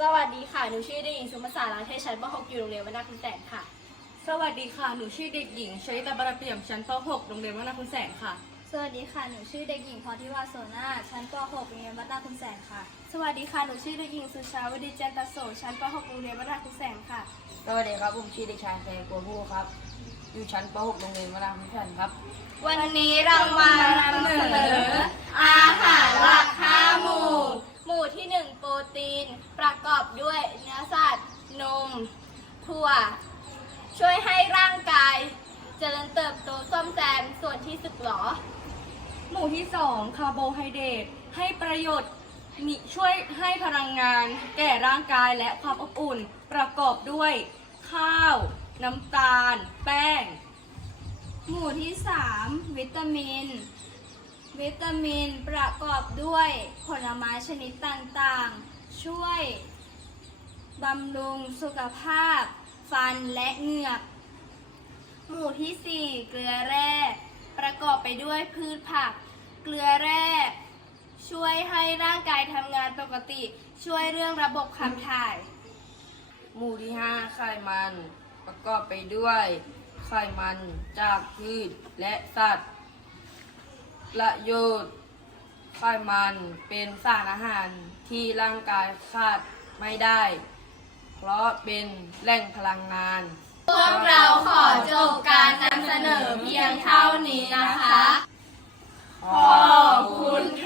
สวัสดีค่ะ หนูชื่อเด็กหญิงสุภาษาลาเทศชั้นป .6 อยู่โรงเรียนวนาคุณแสงค่ะ สวัสดีค่ะ หนูชื่อเด็กหญิงชลิตาบารเปี่ยมชั้นป .6 โรงเรียนวัดนาคุณแสงค่ะ สวัสดีค่ะ หนูชื่อเด็กหญิงพรทิวาโสนาชั้นป .6 โรงเรียนวัดนาคุณแสงค่ะ สวัสดีค่ะ หนูชื่อเด็กหญิงสุชาวดีจันตโสชั้นป .6 โรงเรียนวนาคุณแสงค่ะ สวัสดีครับผมชื่อเด็กชายแพรกัวผู้ครับ อยู่ชั้นป .6 โรงเรียนวราพิชันครับ วันนี้เรามานำเสนอ อาหารหลักห้าหมู่ หมู่ที่ 1 โปร ตีน ประกอบด้วยเนื้อสัตว์ นม ถั่ว ช่วยให้ร่างกาย เจริญเติบโตซ่อมแซมส่วนที่สึกหรอ หมู่ที่ 2 คาร์โบไฮเดรตให้ประโยชน์มีช่วยให้พลังงาน แก่ร่างกายและความอบอุ่น ประกอบด้วย ข้าว น้ำตาล แป้ง หมู่ที่ 3 วิตามิน วิตามินประกอบด้วยผลไม้ชนิดต่างๆ ช่วยบำรุงสุขภาพ ฟันและเหงือก หมู่ที่ 4 เกลือแร่ ประกอบไปด้วยพืชผัก เกลือแร่ ช่วยให้ร่างกายทำงานปกติ ช่วยเรื่องระบบขับถ่าย หมู่ที่ 5 ไขมัน ประกอบไปด้วย ไขมันจากพืชและสัตว์ ประโยชน์ไขมันเป็นสารอาหารที่ร่างกายขาดไม่ได้ เพราะเป็นแหล่งพลังงาน พวกเราขอจบการนำเสนอเพียงเท่านี้นะคะ ขอบคุณค่ะ